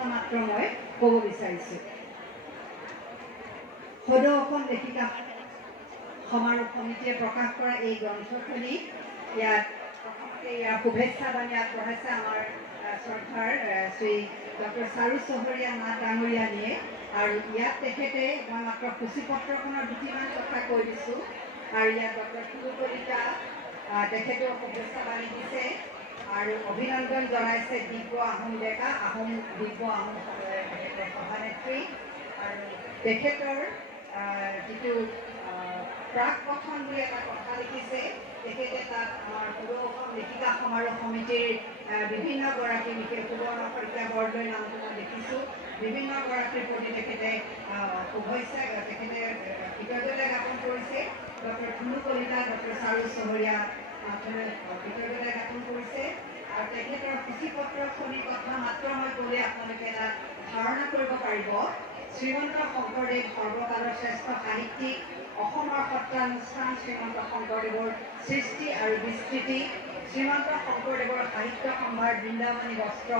কথা মাত্ৰ মই ক'ব বিচাৰিছোঁ। সদৌ অসম লেখিকা সমাৰোহ সমিতিয়ে প্ৰকাশ কৰা এই গ্ৰন্থখনি ইয়াত ইয়াৰ শুভেচ্ছা বাণী আগবঢ়াইছে আমাৰ শ্ৰদ্ধাৰ শ্ৰী ডক্টৰ চাৰু চহৰীয়া নাথ ডাঙৰীয়ানীয়ে। আৰু ইয়াত তেখেতে মই মাত্ৰ সূচীপত্ৰখনৰ দুটিমান কথা কৈ দিছোঁ। আৰু ইয়াত ডক্টৰ টুলু কলিতা তেখেতেও শুভেচ্ছা বাণী দিছে আৰু অভিনন্দন জনাইছে দিব্য আহোম ডেকা দিব্য আহোম তেখেতৰ সভানেত্ৰী। আৰু তেখেতৰ যিটো প্ৰাক কথন বুলি এটা কথা লিখিছে, তেখেতে তাত আমাৰ সদৌ অসম লেখিকা সমাৰোহ সমিতিৰ বিভিন্নগৰাকী বিশেষ সুবৰ্ণ শইকীয়া বৰদলৈ নামটো মই দেখিছোঁ, বিভিন্নগৰাকীৰ প্ৰতি তেখেতে শুভেচ্ছা তেখেতে কৃতজ্ঞতা জ্ঞাপন কৰিছে। ডক্টৰ টুলু কলিতা ডক্টৰ চাৰু চহৰীয়া কৃতজ্ঞতা জ্ঞাপন কৰিছে। আৰু তেখেতৰ সূচীপত্ৰখনিৰ কথা মাত্ৰ মই ক'লে আপোনালোকে এটা ধাৰণা কৰিব পাৰিব। শ্ৰীমন্ত শংকৰদেৱ সৰ্বকালৰ শ্ৰেষ্ঠ সাহিত্যিক, অসমৰ সত্ৰানুষ্ঠান শ্ৰীমন্ত শংকৰদেৱৰ সৃষ্টি আৰু বিস্তৃতি, শ্ৰীমন্ত শংকৰদেৱৰ সাহিত্য সম্ভাৰ বৃন্দাবনী বস্ত্ৰ,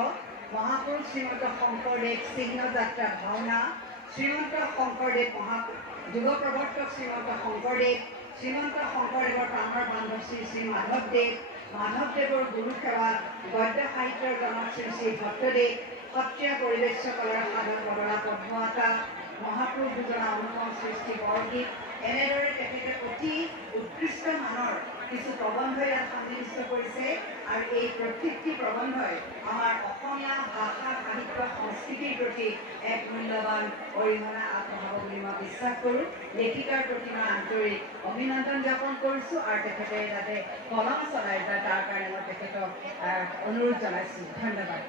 মহাপুৰুষ শ্ৰীমন্ত শংকৰদেৱ চিহ্ন যাত্ৰা ভাওনা, শ্ৰীমন্ত শংকৰদেৱ যুগ প্ৰৱৰ্তক শ্ৰীমন্ত শংকৰদেৱ, শ্ৰীমন্ত শংকৰদেৱৰ প্ৰাণৰ বান্ধৱ শ্ৰী শ্ৰী মাধৱদেৱ, মাধৱদেৱৰ গুৰুসেৱা, গদ্য সাহিত্যৰ জনক শ্ৰী শ্ৰী ভট্টদেৱ, সত্ৰীয়া পৰিৱেশ্য কলাৰ সাধক বদৰা পদ্মতা, মহাপুৰুষ দুজনা অনুপম সৃষ্টি বৰগীত, এনেদৰে তেখেতে অতি উৎকৃষ্ট মানৰ কিছু প্ৰবন্ধ ইয়াত সন্নিৱিষ্ট কৰিছে। আৰু এই প্ৰত্যেকটি প্ৰবন্ধই আমাৰ অসমীয়া ভাষা সাহিত্য সংস্কৃতিৰ প্ৰতি এক মূল্যৱান অৰিহণা আগবঢ়াব বুলি মই বিশ্বাস কৰোঁ। লেখিকাৰ প্ৰতি মই আন্তৰিক অভিনন্দন জ্ঞাপন কৰিছোঁ আৰু তেখেতে যাতে কলম চলাই যায় তাৰ কাৰণে মই তেখেতক অনুৰোধ জনাইছোঁ। ধন্যবাদ।